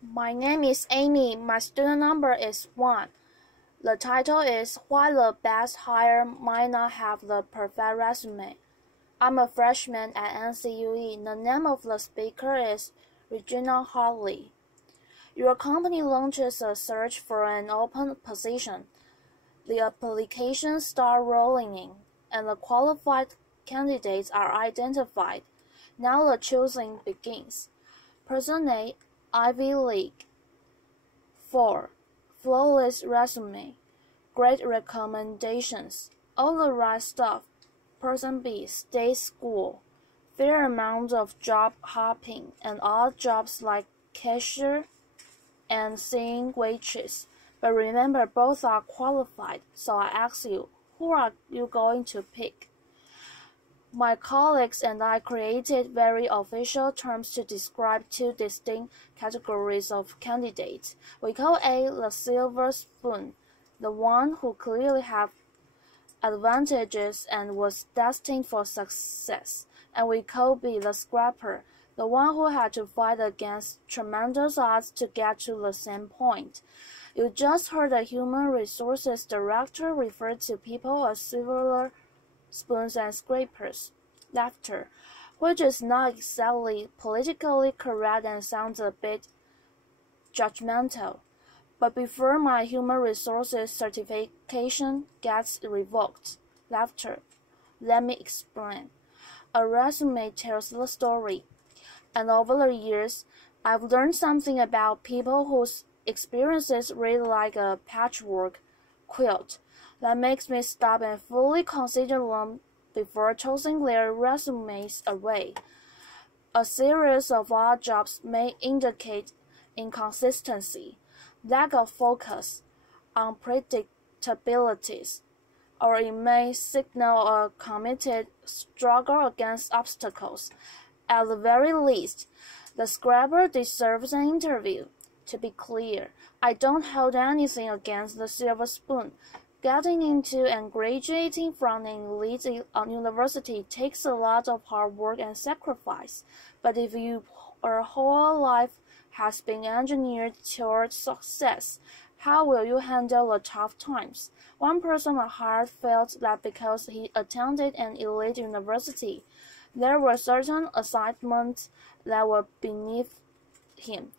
My name is Amy. My student number is 1. The title is Why the Best Hire Might Not Have the Perfect Resume. I'm a freshman at NCUE. The name of the speaker is Regina Hartley. Your company launches a search for an open position. The applications start rolling in, and the qualified candidates are identified. Now the choosing begins. Person A, Ivy League. 4. Flawless resume. Great recommendations. All the right stuff. Person B, state school. Fair amount of job hopping and odd jobs like cashier and seeing waitress. But remember, both are qualified, so I ask you, who are you going to pick? My colleagues and I created very official terms to describe two distinct categories of candidates. We call A the silver spoon, the one who clearly had advantages and was destined for success, and we call B the scrapper, the one who had to fight against tremendous odds to get to the same point. You just heard the human resources director refer to people as silver spoons and scrapers. Laughter, which is not exactly politically correct and sounds a bit judgmental. But before my human resources certification gets revoked, laughter, let me explain. A resume tells the story, and over the years, I've learned something about people whose experiences read like a patchwork quilt that makes me stop and fully consider them before tossing their resumes away. A series of odd jobs may indicate inconsistency, lack of focus, unpredictabilities, or it may signal a committed struggle against obstacles. At the very least, the scrapper deserves an interview. To be clear, I don't hold anything against the silver spoon. Getting into and graduating from an elite university takes a lot of hard work and sacrifice. But if your whole life has been engineered toward success, how will you handle the tough times? One person I hired felt that because he attended an elite university, there were certain assignments that were beneath him,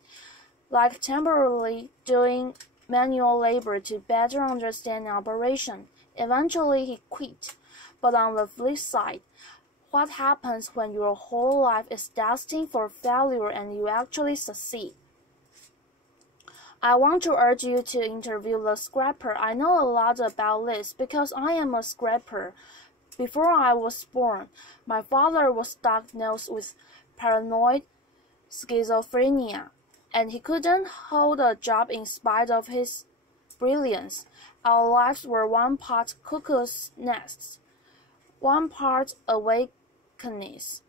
like temporarily doing manual labor to better understand operation. Eventually he quit. But on the flip side, what happens when your whole life is destined for failure and you actually succeed? I want to urge you to interview the scrapper. I know a lot about this because I am a scrapper. Before I was born, my father was diagnosed with paranoid schizophrenia, and he couldn't hold a job in spite of his brilliance. Our lives were one part cuckoo's nests, one part awakenings,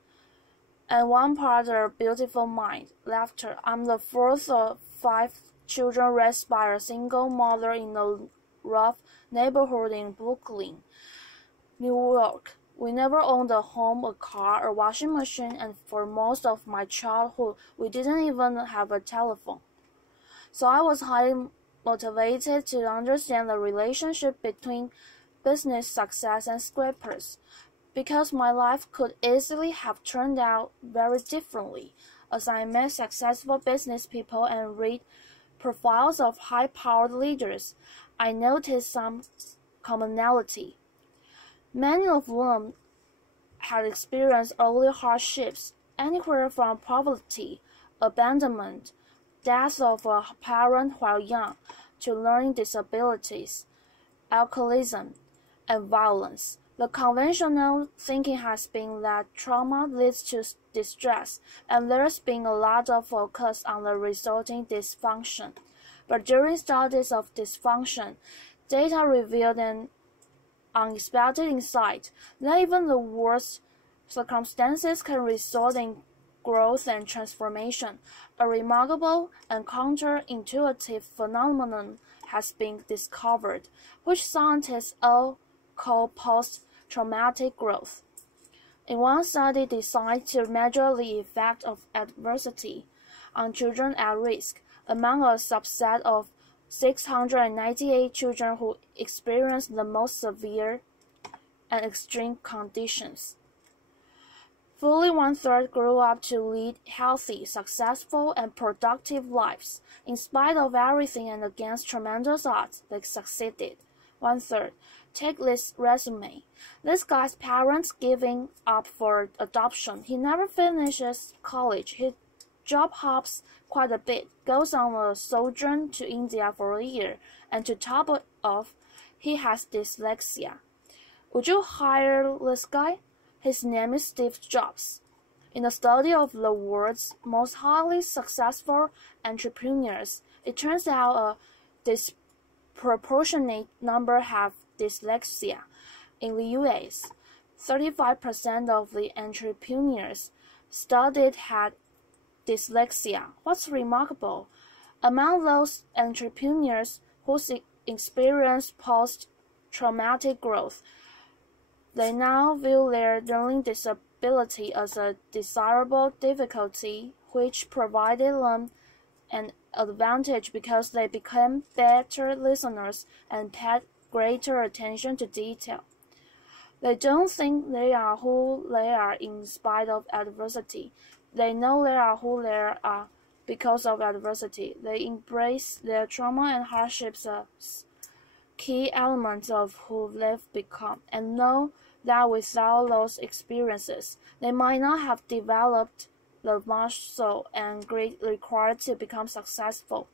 and one part a beautiful mind. Laughter. I'm the fourth of 5 children raised by a single mother in a rough neighborhood in Brooklyn, New York. We never owned a home, a car, a washing machine, and for most of my childhood, we didn't even have a telephone. So I was highly motivated to understand the relationship between business success and scrapers, because my life could easily have turned out very differently. As I met successful business people and read profiles of high-powered leaders, I noticed some commonality. Many of them had experienced early hardships, anywhere from poverty, abandonment, death of a parent while young, to learning disabilities, alcoholism, and violence. The conventional thinking has been that trauma leads to distress, and there's been a lot of focus on the resulting dysfunction. But during studies of dysfunction, data revealed an unexpected insight that even the worst circumstances can result in growth and transformation. A remarkable and counterintuitive phenomenon has been discovered, which scientists all call post-traumatic growth. In one study designed to measure the effect of adversity, on children at risk, among a subset of 698 children who experienced the most severe and extreme conditions. Fully one-third grew up to lead healthy, successful, and productive lives. In spite of everything and against tremendous odds, they succeeded. One-third. Take this resume. This guy's parents giving up for adoption. He never finishes college. He job hops quite a bit, goes on a sojourn to India for a year, and to top it off, he has dyslexia. Would you hire this guy? His name is Steve Jobs. In the study of the world's most highly successful entrepreneurs, it turns out a disproportionate number have dyslexia. In the US, 35% of the entrepreneurs studied had dyslexia. What's remarkable? Among those entrepreneurs who experience post-traumatic growth, they now view their learning disability as a desirable difficulty, which provided them an advantage because they became better listeners and paid greater attention to detail. They don't think they are who they are in spite of adversity. They know they are who they are because of adversity. They embrace their trauma and hardships as key elements of who they've become, and know that without those experiences, they might not have developed the muscle and grit required to become successful.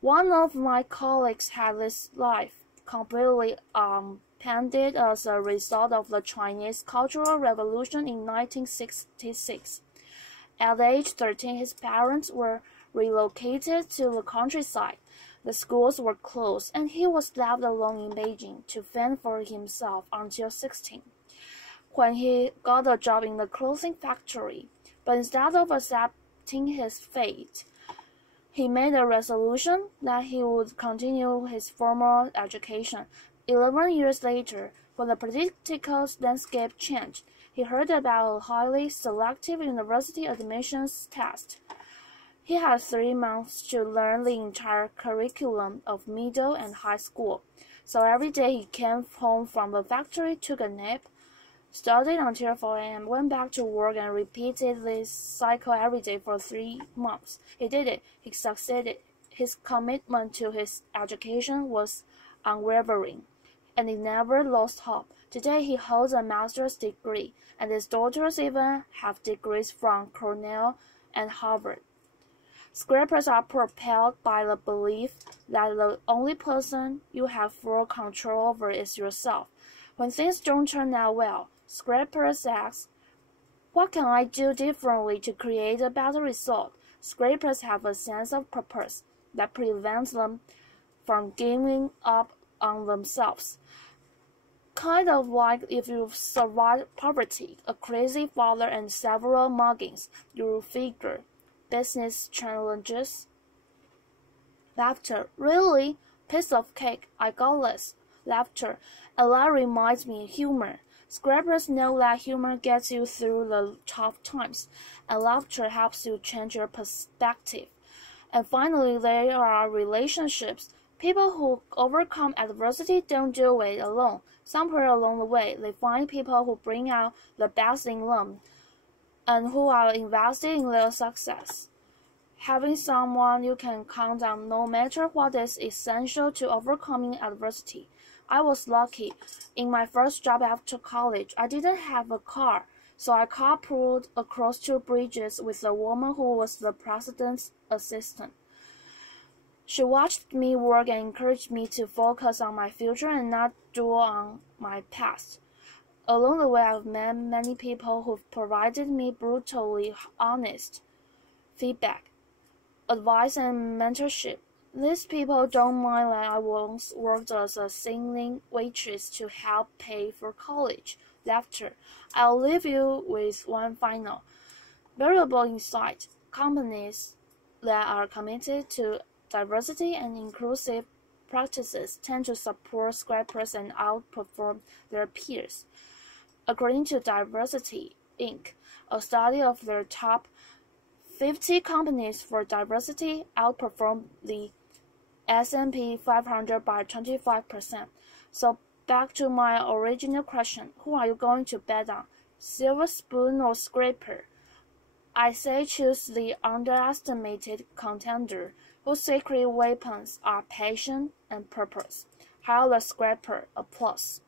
One of my colleagues had his life completely upended as a result of the Chinese Cultural Revolution in 1966. At age 13, his parents were relocated to the countryside. The schools were closed, and he was left alone in Beijing to fend for himself until 16, when he got a job in the clothing factory. But instead of accepting his fate, he made a resolution that he would continue his formal education. 11 years later, when the political landscape changed, he heard about a highly selective university admissions test. He had 3 months to learn the entire curriculum of middle and high school. So every day he came home from the factory, took a nap, studied until 4 a.m., went back to work, and repeated this cycle every day for 3 months. He did it. He succeeded. His commitment to his education was unwavering, and he never lost hope. Today he holds a master's degree, and his daughters even have degrees from Cornell and Harvard. Scrapers are propelled by the belief that the only person you have full control over is yourself. When things don't turn out well, scrapers ask, what can I do differently to create a better result? Scrapers have a sense of purpose that prevents them from giving up on themselves. Kind of like if you've survived poverty, a crazy father, and several muggings, you figure business challenges. Laughter. Really? Piece of cake. I got this. Laughter. And that reminds me, humor. Scrapers know that humor gets you through the tough times, and laughter helps you change your perspective. And finally, there are relationships. People who overcome adversity don't do it alone. Somewhere along the way, they find people who bring out the best in them and who are invested in their success. Having someone you can count on no matter what is essential to overcoming adversity. I was lucky. In my first job after college, I didn't have a car, so I carpooled across 2 bridges with a woman who was the president's assistant. She watched me work and encouraged me to focus on my future and not dwell on my past. Along the way, I've met many people who've provided me brutally honest feedback, advice, and mentorship. These people don't mind that I once worked as a singing waitress to help pay for college. Laughter. I'll leave you with one final variable insight. Companies that are committed to diversity and inclusive practices tend to support scrapers and outperform their peers. According to Diversity, Inc., a study of their top 50 companies for diversity outperformed the S&P 500 by 25%. So back to my original question, who are you going to bet on? Silver spoon or scraper? I say choose the underestimated contender, whose secret weapons are passion and purpose. Hail the scraper, applause.